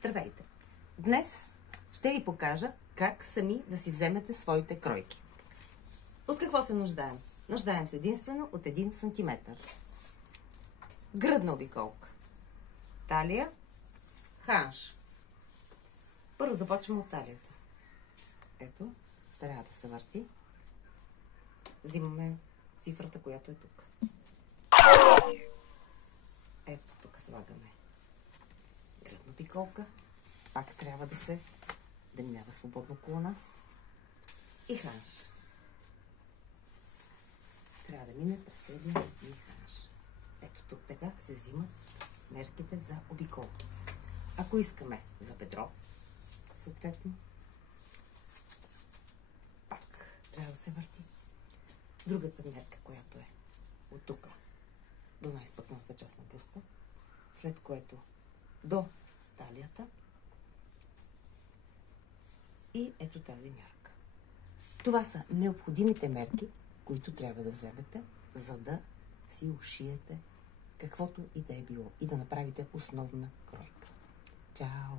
Здравейте! Днес ще ви покажа как сами да си вземете своите кройки. От какво се нуждаем? Нуждаем се единствено от 1 см. Гръдна обиколка, талия, ханш. Първо започваме от талията. Ето, трябва да се върти. Взимаме цифрата, която е тук. Ето, тук слагаме гръдна обиколка. Пак трябва да минава свободно около нас. И ханш. Трябва да мине през целия и ханш. Ето тук така се взимат мерките за обиколка. Ако искаме за бедро, съответно, пак трябва да се върти. Другата мерка, която е от тук до най-изпъкната част на бюста, след което до талията и ето тази мярка. Това са необходимите мерки, които трябва да вземете, за да си ушиете каквото и да е било и да направите основна кройка. Чао!